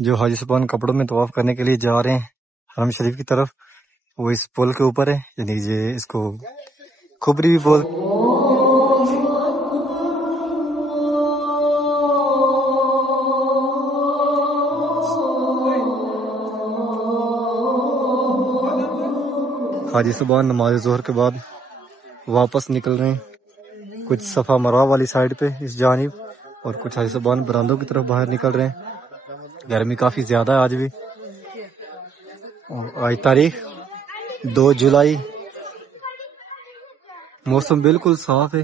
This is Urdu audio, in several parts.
جو حاجی صاحبان کپڑوں میں طواف کرنے کے لیے جا رہے ہیں حرم شریف کی طرف، وہ اس پل کے اوپر ہے، یعنی یہ اس کو کھبری بھی بول. حاجی صاحبان نماز ظہر کے بعد واپس نکل رہے ہیں، کچھ صفا مروہ والی سائڈ پہ اس جانب، اور کچھ حاجی صاحبان براندوں کی طرف باہر نکل رہے ہیں. گرمی کافی زیادہ ہے آج بھی، اور آج تاریخ 2 جولائی. موسم بالکل صاف ہے،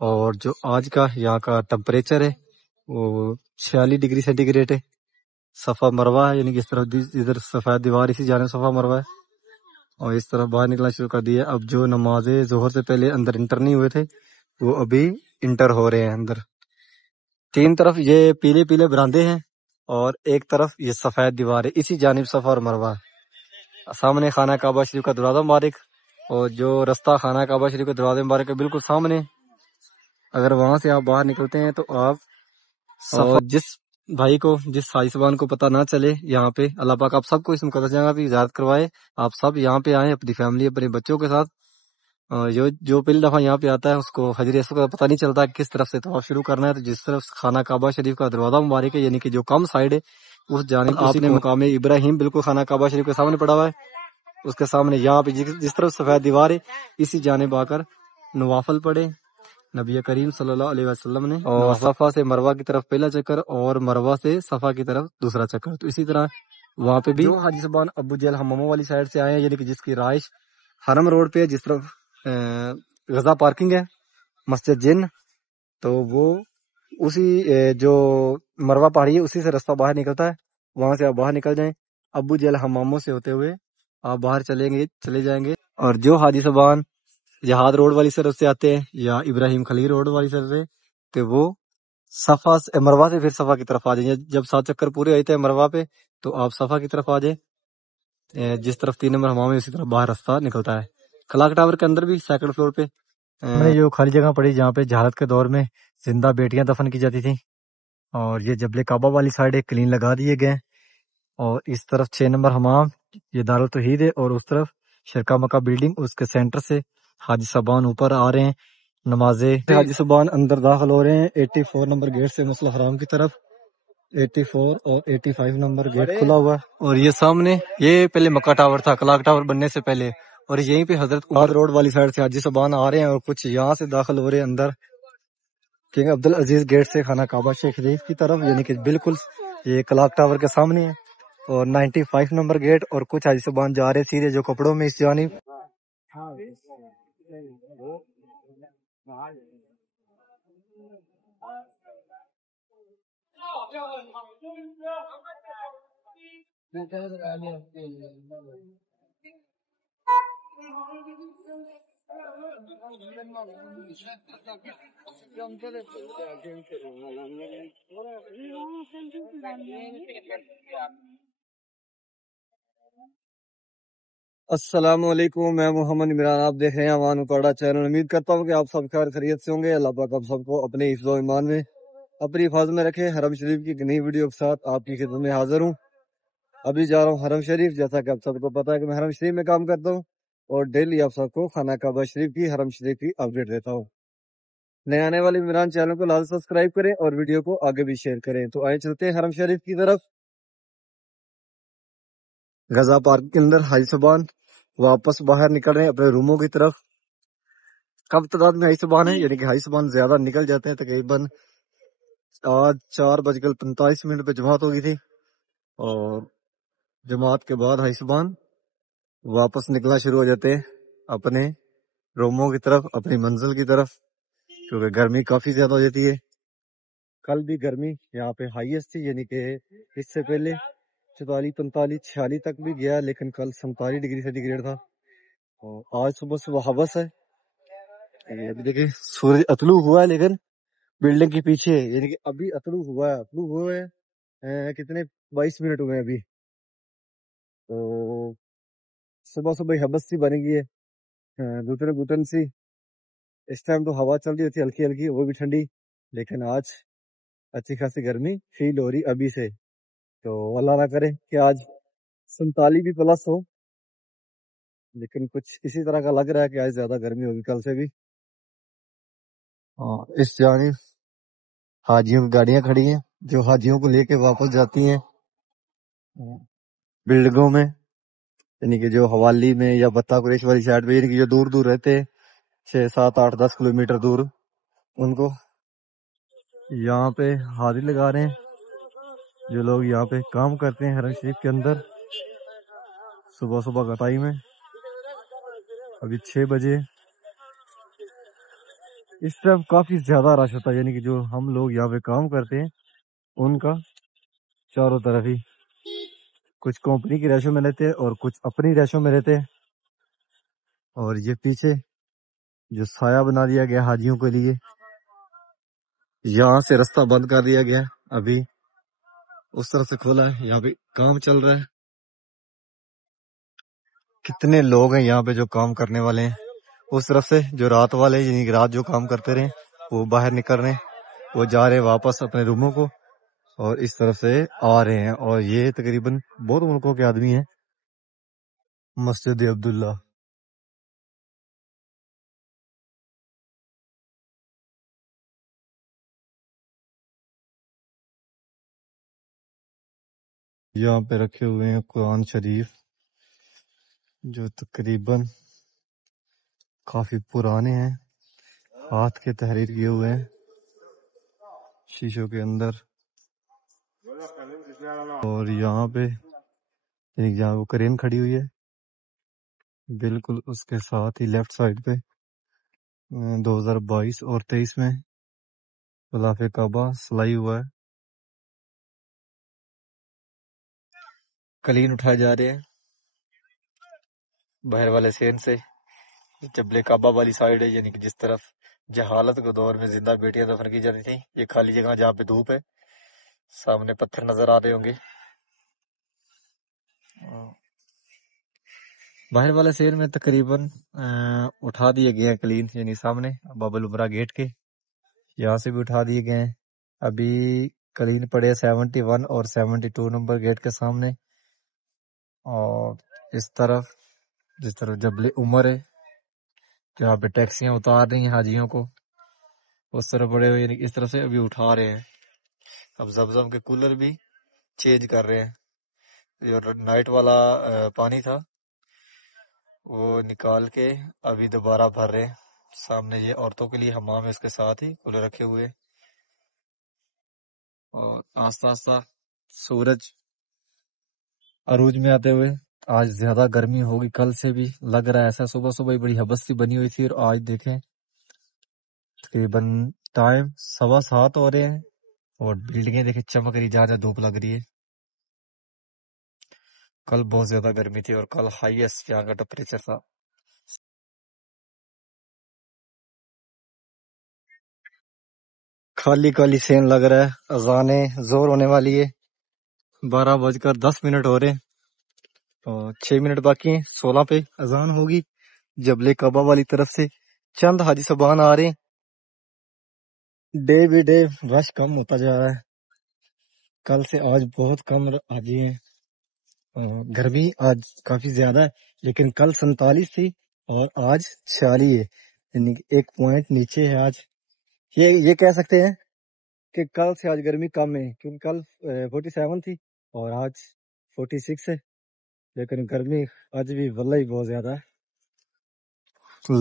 اور جو آج کا یہاں کا ٹمپریچر ہے وہ 46 ڈگری سینٹی گریڈ ہے. صفا مروہ ہے، یعنی کہ اس طرف ادھر سفید دیوار اسی جانب صفا مروہ ہے، اور اس طرف باہر نکلنا شروع کر دیا. اب جو نماز ظہر سے پہلے اندر انٹر نہیں ہوئے تھے وہ ابھی انٹر ہو رہے ہیں اندر. 3 طرف یہ پیلے پیلے براندے ہیں، اور ایک طرف یہ سفید دیوار ہے، اسی جانب صفا اور مروہ ہے. سامنے خانہ کعبہ شریف کا دروازہ مبارک، اور جو رستہ خانہ کعبہ شریف کے دروازے مبارک ہے بالکل سامنے. اگر وہاں سے آپ باہر نکلتے ہیں تو آپ اور جس بھائی کو، جس حاجی صاحبان کو پتہ نہ چلے یہاں پہ، اللہ پاک آپ سب کو اس مقدس جگہ پہ زیارت کروائے. آپ سب یہاں پہ آئیں اپنی فیملی، اپنے بچوں کے ساتھ. جو پہلی دفعہ یہاں پہ آتا ہے اس کو حجر اسود کا پتہ نہیں چلتا کس طرف سے طواف شروع کرنا ہے. تو جس طرف خانہ کعبہ شریف کا دروازہ مبارک ہے، یعنی کہ جو کم سائڈ ہے، اس جانب آپ نے مقام ابراہیم بالکل خانہ کعبہ شریف کے سامنے پڑا ہوا ہے، اس کے سامنے یہاں پہ جس طرف سفید دیوار ہے اسی جانب آ کر نوافل پڑھے نبی کریم صلی اللہ علیہ وسلم نے. اور صفا سے مروہ کی طرف پہلا چکر، اور مروہ سے صفا کی طرف دوسرا چکر. تو اسی طرح وہاں پہ بھی جو حاجی صاحبان ابو جہل حماموں والی سائڈ سے آئے ہیں، یعنی کہ جس کی رہائش حرم روڈ پہ ہے، جس طرف غزہ پارکنگ ہے، مسجد جن، تو وہ اسی جو مروہ پہاڑی ہے اسی سے رستہ باہر نکلتا ہے. وہاں سے آپ باہر نکل جائیں، ابو جہل حماموں سے ہوتے ہوئے آپ باہر چلے جائیں گے. اور جو حاجی صاحبان جہاد روڈ والی طرف سے آتے ہیں یا ابراہیم خلیل روڈ والی طرف سے، تو وہ صفا سے مروہ سے پھر صفا کی طرف آ جائیں. جب 7 چکر پورے ہوتے ہیں مروہ پہ تو آپ صفا کی طرف آ جائیں، جس طرف 3 نمبر حمام ہے اسی طرف باہر راستہ نکلتا ہے. کلاک ٹاور کے اندر بھی سیکنڈ فلور پہ جو خالی جگہ پڑی جہاں پہ جہالت کے دور میں زندہ بیٹیاں دفن کی جاتی تھیں، اور یہ جبل کعبہ والی سائڈ ایک کلین لگا دیے گئے. اور اس طرف 6 نمبر حمام یہ دارالتوحید ہے، اور اس طرف شرکا مکہ بلڈنگ، اس کے سینٹر سے حاجی صاحبان اوپر آ رہے ہیں نمازیں. حاجی صاحبان اندر داخل ہو رہے ہیں 84 نمبر گیٹ سے مسجد حرام کی طرف. 84 اور 85 نمبر گیٹ کھلا ہوا ہے، اور یہ سامنے یہ پہلے مکہ ٹاور تھا کلاک ٹاور بننے سے پہلے. اور یہیں پہ حضرت عمر روڈ والی سائڈ سے حاجی صاحبان آ رہے ہیں، اور کچھ یہاں سے داخل ہو رہے ہیں اندر کنگ عبدالعزیز گیٹ سے خانہ کعبہ شریف کی طرف، یعنی کہ بالکل یہ کلاک ٹاور کے سامنے ہے. اور 95 نمبر گیٹ، اور کچھ حاجی صاحبان جا رہے سیدھے جو کپڑوں میں اس جانب. السلام علیکم، میں محمد عمران، آپ دیکھ رہے ہیں امان اکاڑا چینل. امید کرتا ہوں کہ آپ سب خیر خیریت سے ہوں گے. اللہ پاک آپ سب کو اپنے حفظ و ایمان میں اپنی حفاظت میں رکھے. حرم شریف کی ایک نئی ویڈیو کے ساتھ آپ کی خدمت میں حاضر ہوں. ابھی جا رہا ہوں حرم شریف، جیسا کہ آپ سب کو پتا ہے کہ میں حرم شریف میں کام کرتا ہوں، اور ڈیلی آپ سب کو خانہ کعبہ شریف کی، حرم شریف کی اپڈیٹ دیتا ہوں. نئے آنے والے عمران چینل کو لازم سبسکرائب کریں اور ویڈیو کو آگے بھی شیئر کریں. تو آئے چلتے ہیں حرم شریف کی طرف. غزہ پارک کے اندر حاجی صاحبان واپس باہر نکل رہے ہیں اپنے روموں کی طرف. کم تعداد میں حاجی صاحبان ہیں، یعنی کہ حاجی صاحبان زیادہ نکل جاتے ہیں. تقریباً آج 4:45 پہ جماعت ہوگی تھی، اور جماعت کے بعد حاجی صاحبان واپس نکلنا شروع ہو جاتے ہیں اپنے روموں کی طرف، اپنی منزل کی طرف، کیونکہ گرمی کافی زیادہ ہو جاتی ہے. کل بھی گرمی یہاں پہ ہائیسٹ تھی، یعنی کہ اس سے پہلے 44 45 46 تک بھی گیا، لیکن کل 47 ڈگری سینٹی گریڈ تھا. اور آج صبح حبس ہے. ابھی دیکھیں سورج اطلوع ہوا ہے، لیکن بلڈنگ کے پیچھے، یعنی کہ ابھی اطلوع ہوئے کتنے 22 منٹ ہوئے ابھی. تو صبح حبس سی بنے گئی ہے، گھٹن سی. اس ٹائم تو ہوا چل رہی ہوتی ہلکی ہلکی، وہ بھی ٹھنڈی، لیکن آج اچھی خاصی گرمی فیل ہو رہی ابھی سے. تو اللہ نہ کرے کہ آج 47 بھی پلس ہو، لیکن کچھ اسی طرح کا لگ رہا ہے کہ آج زیادہ گرمی ہوگی کل سے بھی۔ اس جانب حاجیوں کی گاڑیاں کھڑی ہیں جو حاجیوں کو لے کے واپس جاتی ہیں بلڈنگوں میں، یعنی کہ جو حوالی میں یا بتا قریش والی سائڈ پہ، یعنی کہ جو دور دور رہتے ہیں 6 7 8 10 کلومیٹر دور، ان کو یہاں پہ حاضری لگا رہے ہیں۔ جو لوگ یہاں پہ کام کرتے ہیں حرم شریف کے اندر، صبح صبح کا ٹائم ہے، ابھی 6 بجے، اس ٹائم کافی زیادہ رش ہوتا ہے، یعنی کہ جو ہم لوگ یہاں پہ کام کرتے ہیں ان کا چاروں طرف ہی کچھ کمپنی کی ریشوں میں رہتے ہیں اور کچھ اپنی ریشوں میں رہتے ہیں۔ اور یہ پیچھے جو سایہ بنا دیا گیا حاجیوں کے لیے، یہاں سے راستہ بند کر دیا گیا، ابھی اس طرف سے کھولا ہے، یہاں پہ کام چل رہا ہے۔ کتنے لوگ ہیں یہاں پہ جو کام کرنے والے ہیں، اس طرف سے جو رات والے، یعنی کہ رات جو کام کرتے رہے وہ باہر نکل رہے ہیں، وہ جا رہے ہیں واپس اپنے روموں کو، اور اس طرف سے آ رہے ہیں۔ اور یہ تقریباً بہت ملکوں کے آدمی ہیں۔ مسجد عبداللہ، یہاں پہ رکھے ہوئے ہیں قرآن شریف جو تقریباً کافی پرانے ہیں، ہاتھ کے تحریر کیے ہوئے ہیں شیشوں کے اندر۔ اور یہاں پہ جہاں وہ کرین کھڑی ہوئی ہے، بالکل اس کے ساتھ ہی لیفٹ سائڈ پہ 2022 اور 23 میں غلاف کعبہ سلائی ہوا ہے۔ کلین اٹھائے جا رہے ہیں باہر والے سین سے، جبل کعبہ والی سائڈ ہے، یعنی کہ جس طرف جہالت کے دور میں زندہ بیٹیاں دفن کی جاتی تھیں۔ یہ خالی جگہ جہاں پہ دھوپ ہے، سامنے پتھر نظر آ رہے ہوں گے۔ باہر والے سیر میں تقریباً اٹھا دیے گئے ہیں کلین، یعنی سامنے باب العمرہ گیٹ کے یہاں سے بھی اٹھا دیے گئے ہیں۔ ابھی کلین پڑے 71 اور 72 نمبر گیٹ کے سامنے، اور اس طرف جس طرف جبل عمر ہے جہاں پہ ٹیکسیاں اتار رہی ہیں حاجیوں کو، اس طرف بڑے ہوئے، یعنی اس طرف سے ابھی اٹھا رہے ہیں۔ اب زمزم کے کولر بھی چینج کر رہے ہیں، جو نائٹ والا پانی تھا وہ نکال کے ابھی دوبارہ بھر رہے ہیں۔ سامنے یہ عورتوں کے لیے حمام ہے، اس کے ساتھ ہی کولر رکھے ہوئے، اور آہستہ آہستہ سورج عروج میں آتے ہوئے آج زیادہ گرمی ہوگی کل سے بھی لگ رہا ہے ایسا۔ صبح صبح ہی بڑی حبس سی بنی ہوئی تھی، اور آج دیکھیں تقریباً ٹائم 7:15 ہو رہے ہیں، اور بلڈنگیں دیکھیں چمک رہی، جہاں جہاں دھوپ لگ رہی ہے۔ کل بہت زیادہ گرمی تھی، اور کل ہائیسٹ یہاں کا ٹمپریچر تھا۔ خالی خالی سین لگ رہا ہے، اذانیں زور ہونے والی ہے، 12:10 ہو رہے ہیں، اور 6 منٹ باقی ہیں، 16 پہ اذان ہوگی جبل کعبہ والی طرف سے۔ چند حاجی صاحبان آ رہے ہیں، ڈے بائی ڈے رش کم ہوتا جا رہا ہے، کل سے آج بہت کم حاجی ہیں۔ گرمی آج کافی زیادہ ہے، لیکن کل 47 تھی اور آج 46 ہے، یعنی کہ 1 پوائنٹ نیچے ہے آج۔ یہ کہہ سکتے ہیں کہ کل سے آج گرمی کم ہے، کیونکہ کل 47 تھی اور آج 46 ہے، لیکن گرمی آج بھی واللہ ہی بہت زیادہ ہے،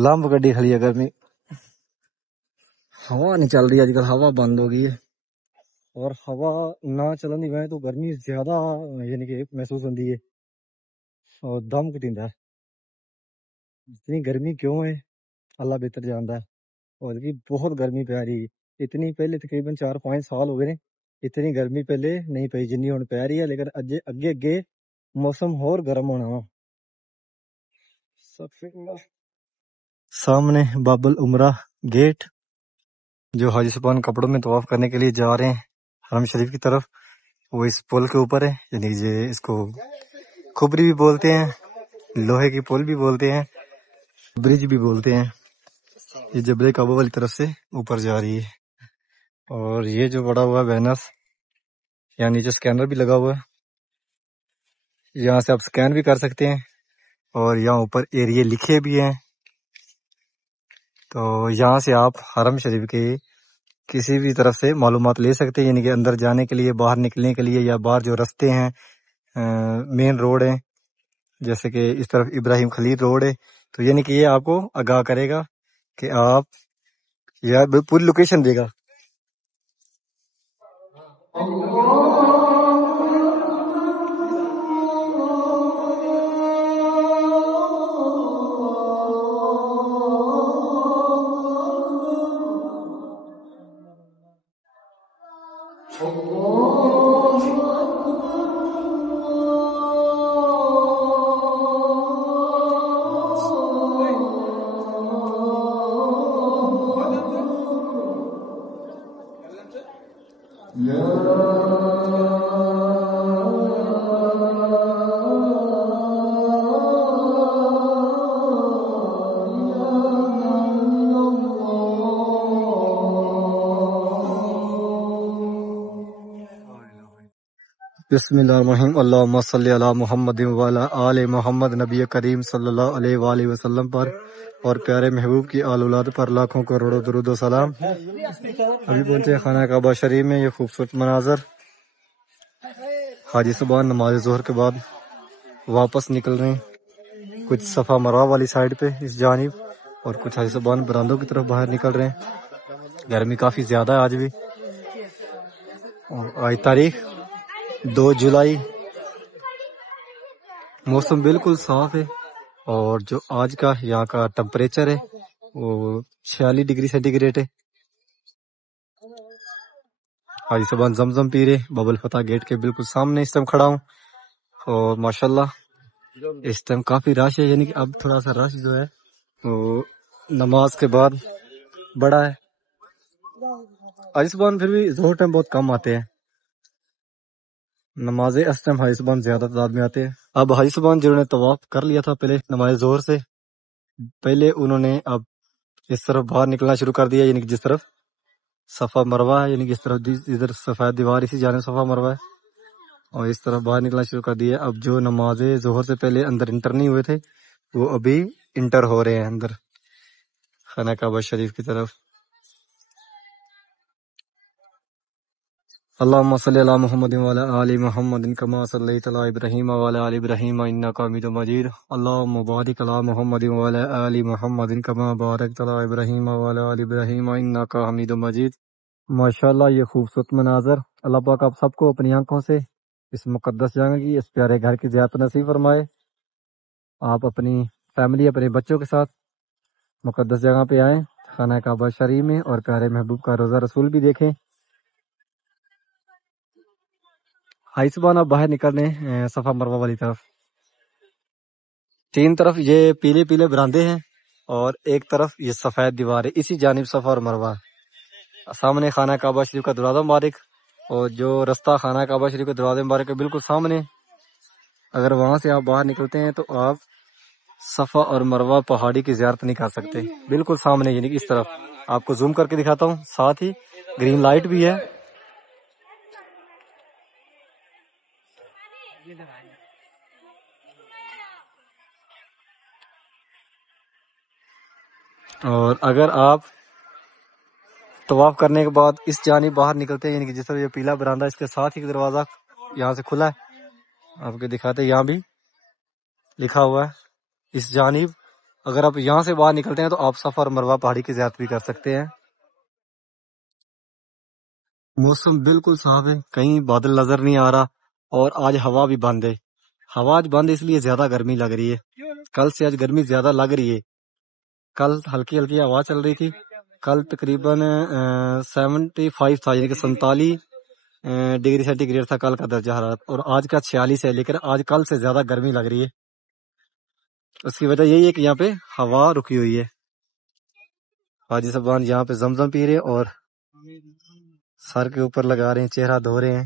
لمب گڈی کھڑی ہے گرمی۔ ہوا نہیں چل رہی آج کل، ہوا بند ہو گئی ہے، اور ہوا نہ چلن دی وجہ تو گرمی زیادہ یعنی کہ محسوس ہوتی ہے، اور دم کٹیندا ہے۔ اتنی گرمی کیوں ہے اللہ بہتر جانتا ہے، اور بھی بہت گرمی پی رہی ہے۔ اتنی پہلے تقریباً 4-5 سال ہو گئے نے اتنی گرمی پہلے نہیں پئی جنی ہن پی رہی ہے، لیکن اگے اگے موسم اور گرم ہونا وا۔ سامنے باب العمرہ گیٹ، جو حاجی صاحبان کپڑوں میں طواف کرنے کے لیے جا رہے ہیں حرم شریف کی طرف، وہ اس پل کے اوپر ہے، یعنی یہ اس کو کھبری بھی بولتے ہیں، لوہے کی پل بھی بولتے ہیں، برج بھی بولتے ہیں۔ یہ جبل کعبہ والی طرف سے اوپر جا رہی ہے، اور یہ جو بڑا ہوا ہے بینر، یعنی جو اسکینر بھی لگا ہوا ہے، یہاں سے آپ سکین بھی کر سکتے ہیں، اور یہاں اوپر ایریے لکھے بھی ہیں، تو یہاں سے آپ حرم شریف کے کسی بھی طرف سے معلومات لے سکتے ہیں، یعنی کہ اندر جانے کے لیے، باہر نکلنے کے لیے، یا باہر جو رستے ہیں مین روڈ ہیں، جیسے کہ اس طرف ابراہیم خلیل روڈ ہے، تو یعنی کہ یہ آپ کو آگاہ کرے گا کہ آپ یا پوری لوکیشن دے گا۔ بسم اللہ الرحمن الرحیم، اللہم صلی علی محمد وعلی آل محمد۔ نبی کریم صلی اللہ علیہ وآلہ وسلم پر اور پیارے محبوب کی آل اولاد پر لاکھوں کروڑوں درود و سلام۔ ابھی پہنچے خانہ کعبہ شریف میں، یہ خوبصورت مناظر۔ حاجی صبح نماز ظہر کے بعد واپس نکل رہے ہیں، کچھ صفا مروہ والی سائڈ پہ اس جانب، اور کچھ حاجی صبح برآمدوں کی طرف باہر نکل رہے ہیں۔ گرمی کافی زیادہ ہے آج بھی، اور آج تاریخ 2 جولائی، موسم بالکل صاف ہے، اور جو آج کا یہاں کا ٹمپریچر ہے وہ 46 ڈگری سینٹی گریڈ ہے۔ حاجی صاحب زمزم پی رہے، باب الفتح گیٹ کے بالکل سامنے اس ٹائم کھڑا ہوں، اور ماشاءاللہ اس ٹائم کافی رش ہے، یعنی کہ اب تھوڑا سا رش جو ہے وہ نماز کے بعد بڑا ہے۔ حاجی صاحب پھر بھی ظہر ٹائم بہت کم آتے ہیں، نماز اس ٹائم حاجی صاحب زیادہ تعداد میں آتے ہیں۔ اب حاجی صاحب جنہوں نے طواف کر لیا تھا پہلے نماز ظہر سے پہلے، انہوں نے اب اس طرف باہر نکلنا شروع کر دیا، یعنی کہ جس طرف صفا مروہ ہے، یعنی کہ اس طرف ادھر سفید دیوار اسی جانب صفا مروہ ہے، اور اس طرف باہر نکلنا شروع کر دیا۔ اب جو نماز ظہر سے پہلے اندر انٹر نہیں ہوئے تھے وہ ابھی انٹر ہو رہے ہیں اندر خانہ کعبہ شریف کی طرف۔ اللہم صلی علی محمد وعلی آل محمد کما صلیت علی ابراہیم وعلی آل ابراہیم انک حمید مجید۔ اللہم بارک علی محمد وعلی آل محمد کما بارکت علی ابراہیم وعلی آل ابراہیم انک حمید مجید۔ ماشاءاللہ یہ خوبصورت مناظر، اللہ پاک آپ سب کو اپنی آنکھوں سے اس مقدس جگہ کی، اس پیارے گھر کی زیارت نصیب فرمائے۔ آپ اپنی فیملی، اپنے بچوں کے ساتھ مقدس جگہ پہ آئیں خانہ کعبہ شریف میں، اور پیارے محبوب کا روزہ رسول بھی دیکھیں۔ حاجی صاحب آپ باہر نکل رہے ہیں صفا مروہ والی طرف، 3 طرف یہ پیلے پیلے براندے ہیں، اور ایک طرف یہ سفید دیوار ہے، اسی جانب صفا اور مروہ۔ سامنے خانہ کعبہ شریف کا دروازہ مبارک، اور جو رستہ خانہ کعبہ شریف کے دروازے مبارک کے بالکل سامنے، اگر وہاں سے آپ باہر نکلتے ہیں تو آپ صفا اور مروہ پہاڑی کی زیارت نہیں کر سکتے، بالکل سامنے، یعنی کہ اس طرف آپ کو زوم کر کے دکھاتا ہوں، ساتھ ہی گرین لائٹ بھی ہے۔ اور اگر آپ طواف کرنے کے بعد اس جانب باہر نکلتے ہیں، یعنی کہ جس طرح یہ پیلا برآمدہ اس کے ساتھ ہی دروازہ یہاں سے کھلا ہے، آپ کو دکھاتے ہیں، یہاں بھی لکھا ہوا ہے اس جانب، اگر آپ یہاں سے باہر نکلتے ہیں تو آپ صفا اور مروہ پہاڑی کی زیارت بھی کر سکتے ہیں۔ موسم بالکل صاف ہے، کہیں بادل نظر نہیں آ رہا، اور آج ہوا بھی بند ہے۔ ہوا آج بند ہے، اس لیے زیادہ گرمی لگ رہی ہے، کل سے آج گرمی زیادہ لگ رہی ہے۔ کل ہلکی ہلکی ہوا چل رہی تھی، کل تقریباً 75 تھا، یعنی کہ 47 ڈگری سینٹی گریڈ تھا کل کا درجہ حرارت، اور آج کا 46 ہے، لیکن آج کل سے زیادہ گرمی لگ رہی ہے۔ اس کی وجہ یہی ہے کہ یہاں پہ ہوا رکی ہوئی ہے۔ حاجی صاحبان یہاں پہ زمزم پی رہے اور سر کے اوپر لگا رہے ہیں، چہرہ دھو رہے ہیں۔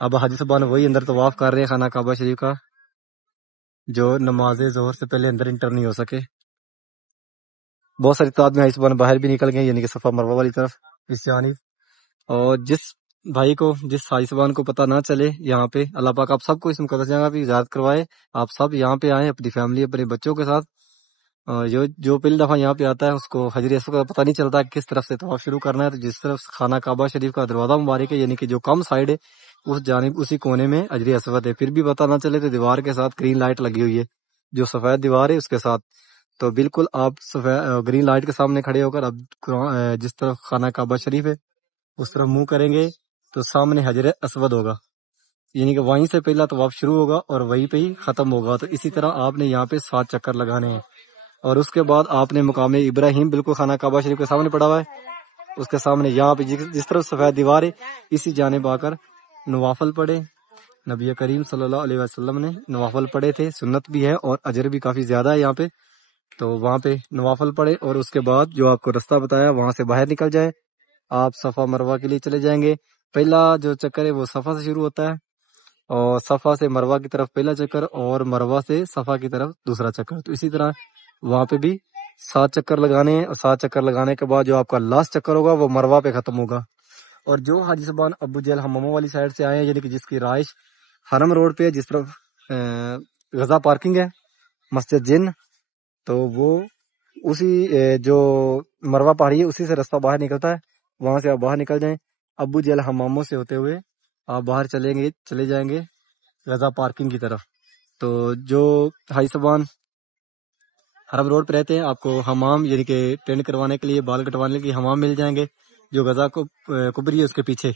اب حاجی صاحبان وہی اندر طواف کر رہے ہیں خانہ کعبہ شریف کا، جو نماز ظہر سے پہلے اندر انٹر نہیں ہو سکے۔ بہت ساری تعداد میں حاجی صاحبان باہر بھی نکل گئے، یعنی کہ صفا مروہ والی طرف اس جانب، اور جس بھائی کو، جس حاجی صاحبان کو پتہ نہ چلے یہاں پہ، اللہ پاک آپ سب کو اس مقدس جگہ پہ زیارت کروائے. آپ سب یہاں پہ آئیں اپنی فیملی اپنے بچوں کے ساتھ. جو پہلی دفعہ یہاں پہ آتا ہے اس کو حجر اسود کا پتہ نہیں چلتا کس طرف سے طواف شروع کرنا ہے. تو جس طرف خانہ کعبہ شریف کا دروازہ مبارک ہے، یعنی کہ جو کم سائڈ ہے اس جانب اسی کونے میں حجر اسود ہے. پھر بھی پتہ نہ چلے تو دیوار کے ساتھ گرین لائٹ لگی ہوئی ہے، جو سفید دیوار ہے اس کے ساتھ. تو بالکل آپ گرین لائٹ کے سامنے کھڑے ہو کر اب جس طرف خانہ کعبہ شریف ہے اس طرف منہ کریں گے تو سامنے حجر اسود ہوگا، یعنی کہ وہیں سے پہلا طواف شروع ہوگا اور وہیں پہ ہی ختم ہوگا. تو اسی طرح آپ نے یہاں پہ 7 چکر لگانے ہیں. اور اس کے بعد آپ نے مقام ابراہیم بالکل خانہ کعبہ شریف کے سامنے پڑا ہوا ہے، اس کے سامنے یہاں پہ جس طرف سفید دیوار ہے اسی جانب آ کر نوافل پڑھے. نبی کریم صلی اللہ علیہ وسلم نے نوافل پڑھے تھے، سنت بھی ہے اور اجر بھی کافی زیادہ ہے یہاں پہ. تو وہاں پہ نوافل پڑھے اور اس کے بعد جو آپ کو رستہ بتایا وہاں سے باہر نکل جائے. آپ صفا مروہ کے لیے چلے جائیں گے. پہلا جو چکر ہے وہ صفا سے شروع ہوتا ہے، اور صفا سے مروہ کی طرف پہلا چکر اور مروہ سے صفا کی طرف دوسرا چکر. تو اسی طرح وہاں پہ بھی 7 چکر لگانے ہیں، اور 7 چکر لگانے کے بعد جو آپ کا لاسٹ چکر ہوگا وہ مروہ پہ ختم ہوگا. اور جو حاجی صاحبان ابو جہل حماموں والی سائڈ سے آئے ہیں، یعنی کہ جس کی رہائش حرم روڈ پہ ہے، جس طرف غزہ پارکنگ ہے، مسجد جن، تو وہ اسی جو مروہ پہاڑی ہے اسی سے رستہ باہر نکلتا ہے، وہاں سے آپ باہر نکل جائیں. ابو جہل حماموں سے ہوتے ہوئے آپ باہر چلے جائیں گے غزہ پارکنگ کی طرف. تو جو حاجی صاحبان حرم روڈ پہ رہتے ہیں آپ کو حمام، یعنی کہ ٹرین کروانے کے لیے، بال کٹوانے کے لیے حمام مل جائیں گے، جو غزہ کبری ہے اس کے پیچھے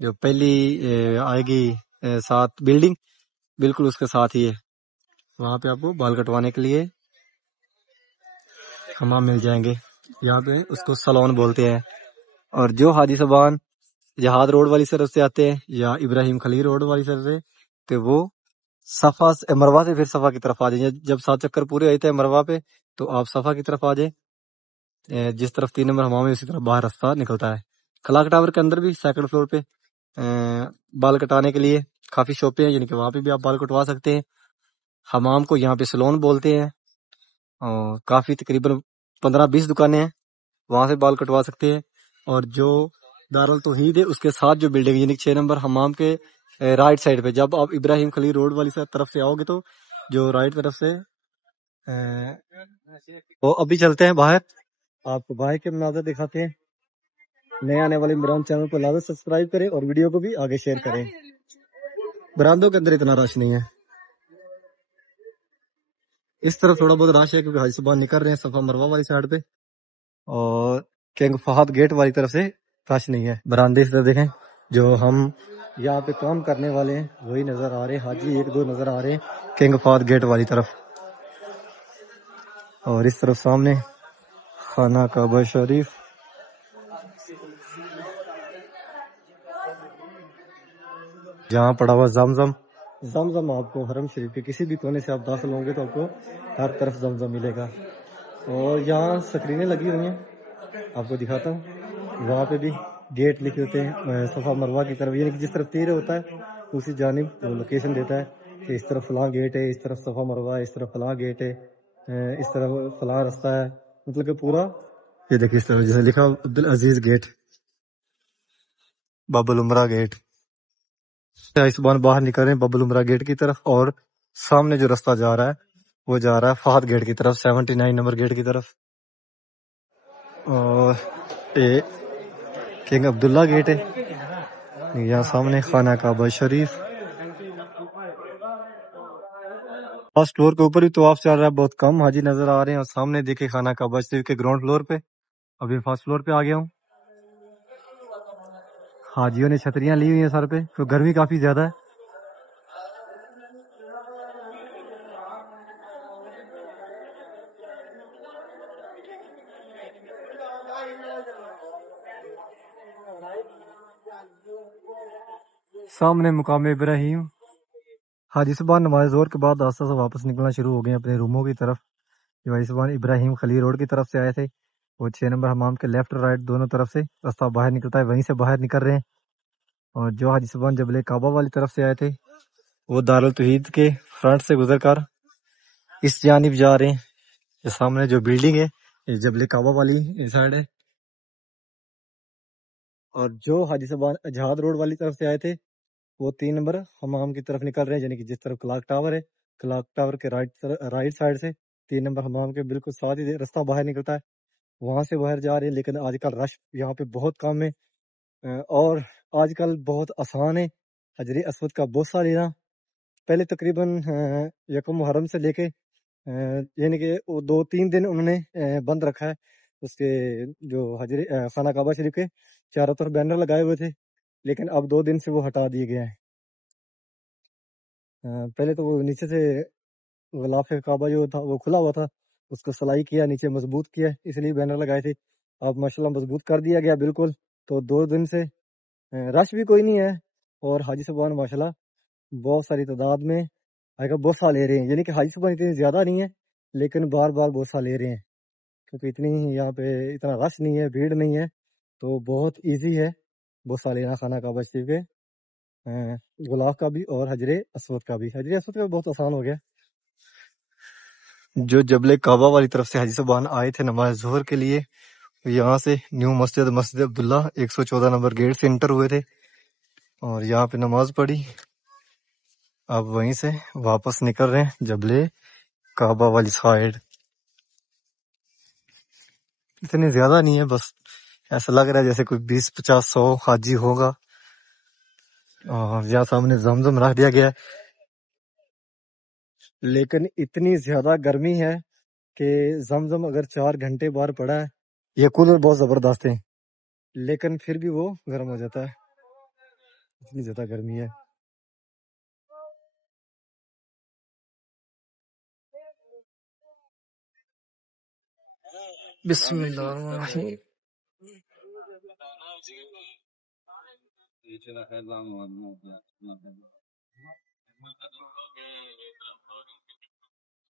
جو پہلی آئے گی ساتھ بلڈنگ، بالکل اس کے ساتھ ہی ہے. وہاں پہ آپ کو بال کٹوانے کے لیے حمام مل جائیں گے. یہاں پہ اس کو سلون بولتے ہیں. اور جو حاجی صاحبان جہاد روڈ والی طرف سے آتے ہیں یا ابراہیم خلیل روڈ والی طرف سے، تو وہ صفا سے مروہ سے پھر صفا کی طرف آ جائیں. جب 7 چکر پورے ہوتے ہیں مروہ پہ تو آپ صفا کی طرف آ جائیں. جس طرف 3 نمبر حمام ہے اسی طرف باہر راستہ نکلتا ہے. کلاک ٹاور کے اندر بھی سیکنڈ فلور پہ بال کٹانے کے لیے کافی شاپیں ہیں، یعنی کہ وہاں پہ بھی آپ بال کٹوا سکتے ہیں. حمام کو یہاں پہ سلون بولتے ہیں، اور کافی تقریباً 15-20 دکانیں ہیں، وہاں سے بال کٹوا سکتے ہیں. اور جو دارالتوحید ہے اس کے ساتھ جو بلڈنگ، یعنی 6 نمبر حمام کے رائٹ سائڈ پہ، جب آپ ابراہیم خلیل روڈ والی طرف سے آؤ گے تو جو رائٹ طرف سے وہ ابھی چلتے ہیں باہر، آپ کو باہر کے مناظر دکھاتے ہیں. نئے آنے والے عمران چینل کو لازم سبسکرائب کریں اور ویڈیو کو بھی آگے شیئر کریں. برآمدوں کے اندر اتنا رش نہیں ہے، اس طرف تھوڑا بہت رش ہے کیونکہ حاجی صاحبان نکل رہے ہیں صفا مروہ والی سائڈ پہ، اور کنگ فہد گیٹ والی طرف سے رش نہیں ہے. برآمدے اس طرف دیکھیں، جو ہم یہاں پہ کام کرنے والے ہیں وہی نظر آ رہے ہیں، حاجی 1-2 نظر آ رہے ہیں کنگ فہد گیٹ والی طرف. اور اس طرف سامنے خانہ کعبہ شریف، جہاں پڑا ہوا زمزم آپ کو حرم شریف کے کسی بھی کونے سے آپ داخل ہوں گے تو آپ کو ہر طرف زمزم ملے گا. اور یہاں سکرینیں لگی ہوئی ہیں، آپ کو دکھاتا ہوں. وہاں پہ بھی گیٹ لکھے ہوتے ہیں صفا مروہ کی طرف، یعنی کہ جس طرف تیر ہوتا ہے اسی جانب وہ لوکیشن دیتا ہے کہ اس طرف فلاں گیٹ ہے، اس طرف صفا مروہ ہے، اس طرف فلاں گیٹ ہے، اس طرف فلاں رستہ ہے. مطلب کہ پورا یہ دیکھیں اس طرح جیسے لکھا عبدالعزیز گیٹ، باب العمرہ گیٹ. اس بار باہر نکل رہے ہیں باب العمرہ گیٹ کی طرف، اور سامنے جو رستہ جا رہا ہے وہ جا رہا ہے فہد گیٹ کی طرف، 79 نمبر گیٹ کی طرف. اور یہ کنگ عبداللہ گیٹ ہے. یہاں سامنے خانہ کعبہ شریف. فرسٹ فلور کے اوپر بھی طواف چل رہا ہے، بہت کم حاجی نظر آ رہے ہیں. اور سامنے دیکھیں خانہ کعبہ شریف کے گراؤنڈ فلور پہ، ابھی فرسٹ فلور پہ آ گیا ہوں. حاجیوں نے چھتریاں لی ہوئی ہیں سر پہ تو گرمی کافی زیادہ ہے. سامنے مقام ابراہیم. حاجی صاحبان نماز ظہر کے بعد آستہ سے واپس نکلنا شروع ہو گئے ہیں اپنے روموں کی طرف. جو حاجی صاحبان ابراہیم خلیل روڈ کی طرف سے آئے تھے وہ 6 نمبر حمام کے لیفٹ اور رائٹ دونوں طرف سے راستہ باہر نکلتا ہے، وہیں سے باہر نکل رہے ہیں. اور جو حاجی صاحبان جبل کعبہ والی طرف سے آئے تھے وہ دارالتوحید کے فرنٹ سے گزر کر اس جانب جا رہے ہیں. یہ سامنے جو بلڈنگ ہے یہ جبل کعبہ والی سائڈ ہے. اور جو حاجی صاحبان جہاد روڈ والی طرف سے آئے تھے وہ 3 نمبر حمام کی طرف نکل رہے ہیں، یعنی کہ جس طرف کلاک ٹاور ہے، کلاک ٹاور کے رائٹ سائڈ سے 3 نمبر حمام کے بالکل ساتھ ہی راستہ باہر نکلتا ہے، وہاں سے باہر جا رہے ہیں۔ لیکن آج کل رش یہاں پہ بہت کم ہے، اور آج کل بہت آسان ہے حجر اسود کا بوسہ لینا۔ پہلے تقریباً یکم محرم سے لے کے یعنی کہ وہ 2-3 دن انہوں نے بند رکھا ہے اس کے جو خانہ کعبہ شریف کے چاروں طرف بینر لگائے ہوئے تھے، لیکن اب 2 دن سے وہ ہٹا دیے گئے ہیں۔ پہلے تو وہ نیچے سے غلاف کعبہ جو تھا وہ کھلا ہوا تھا، اس کو سلائی کیا، نیچے مضبوط کیا، اس لیے بینر لگائے تھے، اب ماشاءاللہ مضبوط کر دیا گیا بالکل۔ تو 2 دن سے رش بھی کوئی نہیں ہے، اور حاجی صاحبان ماشاءاللہ بہت ساری تعداد میں بوسہ لے رہے ہیں، یعنی کہ حاجی صاحبان اتنی زیادہ نہیں ہے لیکن بار بار بوسہ لے رہے ہیں، کیونکہ اتنی یہاں پہ اتنا رش نہیں ہے، بھیڑ نہیں ہے، تو بہت ایزی ہے بوسہ لینا خانہ کعبہ شریف کے غلاف کا بھی اور حجر اسود کا بھی۔ حجر اسود کا بہت آسان ہو گیا۔ جو جبل کعبہ والی طرف سے حاجی صاحبان آئے تھے نماز ظہر کے لیے، یہاں سے نیو مسجد عبداللہ 114 نمبر گیٹ سے انٹر ہوئے تھے اور یہاں پہ نماز پڑھی، اب وہیں سے واپس نکل رہے ہیں جبل کعبہ والی سائڈ۔ اتنے زیادہ نہیں ہے، بس ایسا لگ رہا ہے جیسے کوئی 20-50-100 حاجی ہوگا، اور یہاں سامنے زمزم رکھ دیا گیا ہے، لیکن اتنی زیادہ گرمی ہے کہ زمزم اگر 4 گھنٹے باہر پڑا ہے، یہ کولر بہت زبردست ہے لیکن پھر بھی وہ گرم ہو جاتا ہے، اتنی زیادہ گرمی ہے۔ بسم اللہ الرحمن الرحیم۔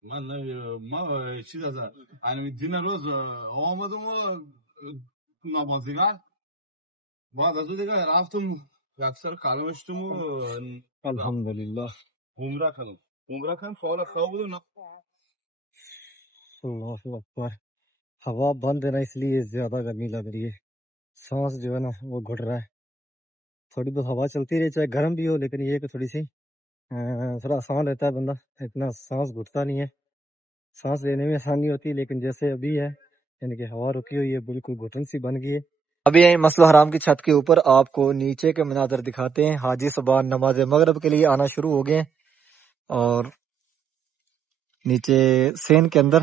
من ما چیز از این دین روز آمدم و نمازیگر بعد از اون دیگه رفتم اکثر کلمشتم و الحمدللہ عمره کردم فعال خواب بود اللہ اکبر۔ ہوا بند ہے نا، اس لیے زیادہ گرمی لگ رہی ہے، سانس جو ہے نا وہ گھٹ رہا ہے۔ تھوڑی بہت ہوا چلتی رہے چاہے گرم بھی ہو، لیکن یہ کہ تھوڑی سی تھوڑا آسان رہتا ہے، بندہ اتنا سانس گھٹتا نہیں ہے، سانس لینے میں آسانی ہوتی ہے، لیکن جیسے ابھی ہے یعنی کہ ہوا رکی ہوئی ہے، بالکل گھٹن سی بن گئی ہے۔ ابھی مسجد حرام کی چھت کے اوپر آپ کو نیچے کے مناظر دکھاتے ہیں۔ حاجی صاحبان نماز مغرب کے لیے آنا شروع ہو گئے ہیں، اور نیچے سین کے اندر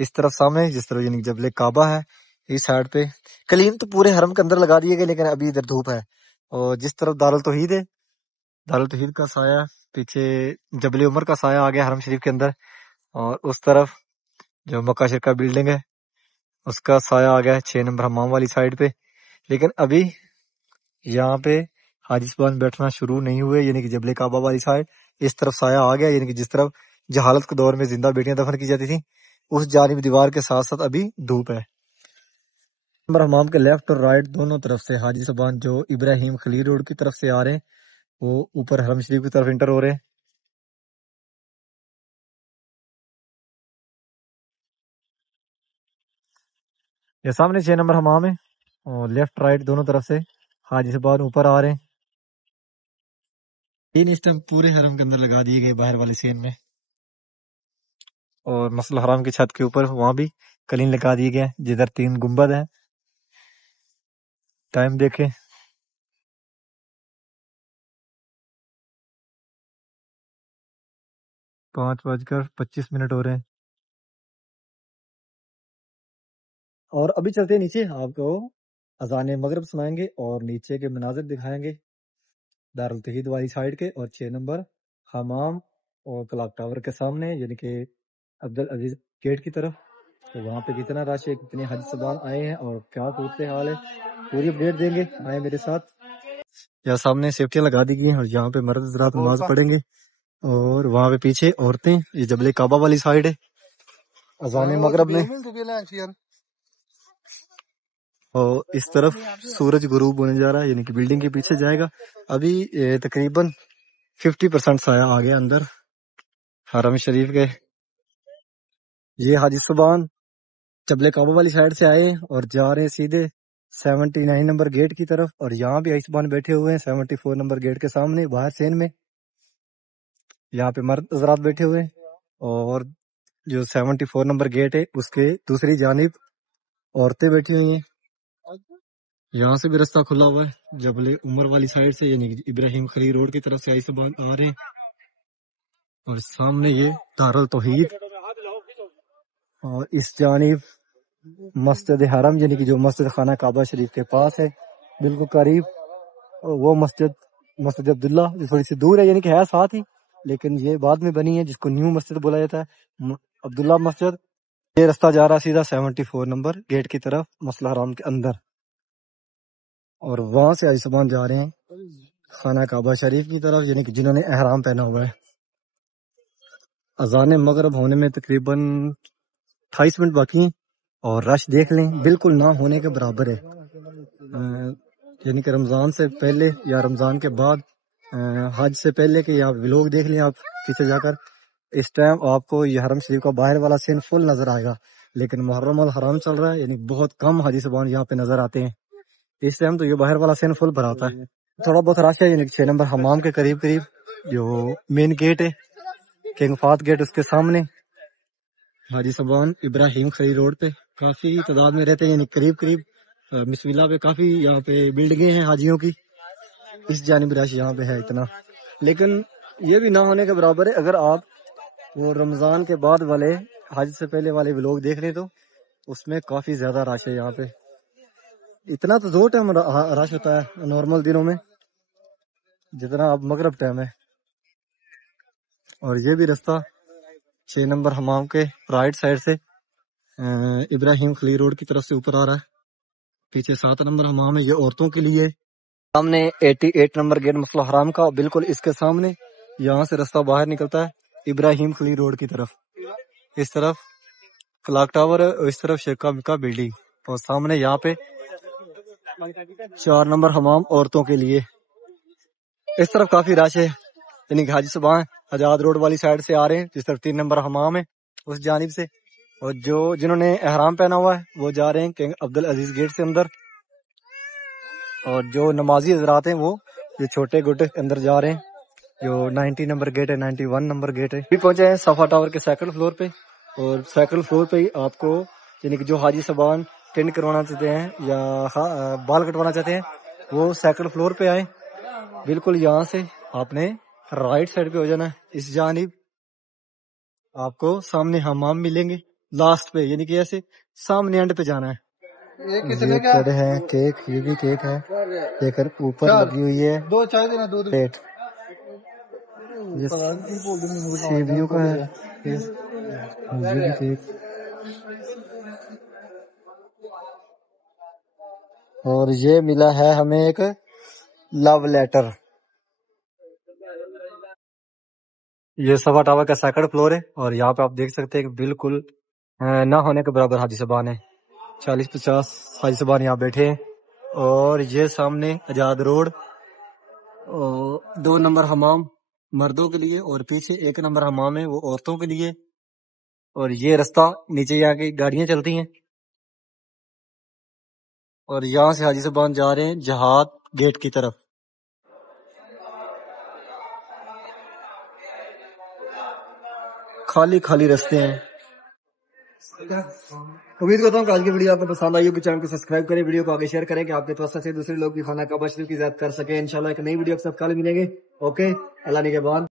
اس طرف سامنے جس طرح یعنی جبل کعبہ ہے اس سائڈ پہ کلیم تو پورے حرم کے اندر لگا دیے گئے، لیکن ابھی ادھر دھوپ ہے، اور جس طرف دارالتوحید ہے، دارالتوحید کا سایہ پیچھے جبل عمر کا سایہ آ گیا حرم شریف کے اندر، اور اس طرف جو مکہ شرکہ بلڈنگ ہے اس کا سایہ آ گیا ہے 6 نمبر حمام والی سائڈ پہ۔ لیکن ابھی یہاں پہ حاجی صاحبان بیٹھنا شروع نہیں ہوئے، یعنی کہ جبل کعبہ والی سائڈ اس طرف سایہ آ گیا، یعنی کہ جس طرف جہالت کے دور میں زندہ بیٹیاں دفن کی جاتی تھیں اس جانب دیوار کے ساتھ ساتھ ابھی دھوپ ہے۔ نمبر حمام کے لیفٹ اور رائٹ دونوں طرف سے حاجی صاحبان جو ابراہیم خلیل روڈ کی طرف سے آ رہے ہیں وہ اوپر حرم شریف کی طرف انٹر ہو رہے ہیں۔ یہ سامنے 6 نمبر حمام ہے، اور لیفٹ رائٹ دونوں طرف سے حاجی صاحبان اوپر آ رہے ہیں۔ تین اس ٹائم پورے حرم کے اندر لگا دیے گئے باہر والے سین میں، اور مسجد حرام کی چھت کے اوپر وہاں بھی کلین لگا دیے گئے ہیں جدھر 3 گنبد ہیں۔ ٹائم دیکھیں 5:25 ہو رہے ہیں، اور ابھی چلتے ہیں نیچے، آپ کو اذان مغرب سنائیں گے اور نیچے کے مناظر دکھائیں گے دارالتوحید والی سائڈ کے، اور 6 نمبر حمام اور کلاک ٹاور کے سامنے یعنی کہ عبدالعزیز گیٹ کی طرف، تو وہاں پہ کتنا رش ہے، کتنے حاجی صاحبان آئے ہیں اور کیا صورت حال ہے، پوری اپڈیٹ دیں گے، آئے میرے ساتھ۔ یہاں سامنے سیفٹیاں لگا دی گئی ہیں، اور یہاں پہ مرد حضرات نماز پڑھیں گے، اور وہاں پہ پیچھے عورتیں، یہ جبل کعبہ والی سائڈ ہے اذان مغرب میں، اور اس طرف سورج غروب ہونے جا رہا ہے، یعنی کہ بلڈنگ کے پیچھے جائے گا۔ ابھی تقریباً 50% سایہ آ گیا اندر حرم شریف کے۔ یہ حاجی صاحبان جبل کعبہ والی سائڈ سے آئے اور جا رہے ہیں سیدھے 79 نمبر گیٹ کی طرف، اور یہاں بھی آئسبان بیٹھے ہوئے ہیں 74 نمبر گیٹ کے سامنے باہر سین میں. یہاں پہ مرد حضرات بیٹھے ہوئے ہیں، اور جو 74 نمبر گیٹ ہے اس کے دوسری جانب عورتیں بیٹھی ہوئی ہیں. یہاں سے بھی رستہ کھلا ہوا ہے جبل عمر والی سائڈ سے، یعنی ابراہیم خلیل روڈ کی طرف سے آئسبان آ رہے ہیں. اور سامنے یہ دارالتوحید، اور اس جانب مسجد حرم، یعنی کہ جو مسجد خانہ کعبہ شریف کے پاس ہے بالکل قریب. وہ مسجد عبداللہ جو تھوڑی سی دور ہے، یعنی کہ ہے ساتھ ہی، لیکن یہ بعد میں بنی ہے جس کو نیو مسجد بولا جاتا ہے، عبداللہ مسجد. یہ رستہ جا رہا سیدھا 74 نمبر گیٹ کی طرف مسجد حرام کے اندر، اور وہاں سے آئسبان جا رہے ہیں خانہ کعبہ شریف کی طرف، یعنی کہ جنہوں نے احرام پہنا ہوا ہے. اذان مغرب ہونے میں تقریباً 28 منٹ باقی ہیں، اور رش دیکھ لیں بالکل نہ ہونے کے برابر ہے. یعنی کہ رمضان سے پہلے یا رمضان کے بعد، حج سے پہلے کہ آپ ویلوگ دیکھ لیں آپ پیچھے جا کر، اس ٹائم آپ کو یہ حرم شریف کا باہر والا سین فل نظر آئے گا. لیکن محرم الحرام چل رہا ہے، یعنی بہت کم حاجی صاحبان یہاں پہ نظر آتے ہیں. اس ٹائم تو یہ باہر والا سین فل بھرا ہوتا ہے. تھوڑا بہت رش ہے، یعنی 6 نمبر حمام کے قریب جو مین گیٹ ہے کنگ فہد گیٹ، اس کے سامنے حاجی صاحبان ابراہیم خلیل روڈ پہ کافی تعداد میں رہتے ہیں، یعنی قریب مس ویلا پہ کافی یہاں پہ بلڈنگیں ہیں حاجیوں کی. اس جانب رش یہاں پہ ہے اتنا، لیکن یہ بھی نہ ہونے کے برابر ہے. اگر آپ وہ رمضان کے بعد والے حج سے پہلے والے لوگ دیکھ لیں تو اس میں کافی زیادہ رش ہے. یہاں پہ اتنا تو دو ٹائم رش ہوتا ہے نارمل دنوں میں جتنا اب مغرب ٹائم ہے. اور یہ بھی رستہ 6 نمبر حمام کے رائٹ سائڈ سے ابراہیم خلیل روڈ کی طرف سے اوپر آ رہا ہے. پیچھے 7 نمبر حمام ہے، یہ عورتوں کے لیے. سامنے 88 نمبر گیٹ مسجد حرام کا، بالکل اس کے سامنے یہاں سے رستہ باہر نکلتا ہے ابراہیم خلیل روڈ کی طرف. اس طرف کلاک ٹاور ہے، اور اس طرف شیخا مکہ بلڈنگ، اور سامنے یہاں پہ 4 نمبر حمام عورتوں کے لیے. اس طرف کافی رش ہے، یعنی کہ حاجی صاحبان حجاد روڈ والی سائڈ سے آ رہے ہیں، جس طرف 3 نمبر حمام ہے اس جانب سے. اور جنہوں نے احرام پہنا ہوا ہے وہ جا رہے ہیں کنگ عبدالعزیز گیٹ سے اندر، اور جو نمازی حضرات ہیں وہ یہ چھوٹے گوٹے اندر جا رہے ہیں. جو 90 نمبر گیٹ ہے، 91 نمبر گیٹ ہے. بھی پہنچے ہیں صفا ٹاور کے سیکنڈ فلور پہ، اور سیکنڈ فلور پہ ہی آپ کو یعنی کہ جو حاجی صاحبان ٹینٹ کروانا چاہتے ہیں یا بال کٹوانا چاہتے ہیں وہ سیکنڈ فلور پہ آئیں. بالکل یہاں سے آپ نے رائٹ سائڈ پہ ہو جانا ہے. اس جانب آپ کو سامنے حمام ملیں گے لاسٹ پہ، یعنی کہ ایسے سامنے اینڈ پہ جانا ہے. یہ کڑے ہیں کیک، یہ بھی کیک ہے لیکن اوپر لگی ہوئی ہے پلیٹ. سیبیوں کا ہے یہ بھی کیک. اور یہ ملا ہے ہمیں ایک لو لیٹر. یہ صفا ٹاور کا سیکنڈ فلور ہے، اور یہاں پہ آپ دیکھ سکتے ہیں کہ بالکل نہ ہونے کے برابر حاجی صاحبان ہیں. 40-50 حاجی صاحبان یہاں بیٹھے ہیں. اور یہ سامنے آزاد روڈ 2 نمبر حمام مردوں کے لیے، اور پیچھے 1 نمبر حمام ہے وہ عورتوں کے لیے. اور یہ رستہ نیچے یہاں کی گاڑیاں چلتی ہیں، اور یہاں سے حاجی صاحبان جا رہے ہیں جہاد گیٹ کی طرف. خالی رستے ہیں. امید کرتا ہوں کہ آج کی ویڈیو آپ کو پسند آئی ہوگی. چینل کو سبسکرائب کریں، ویڈیو کو آگے شیئر کریں کہ آپ کے توسط سے دوسرے لوگ بھی خانہ کعبہ شریف کی زیارت کر سکیں. انشاءاللہ ایک نئی ویڈیو کے ساتھ کل ملیں گے. اوکے، اللہ نگہبان.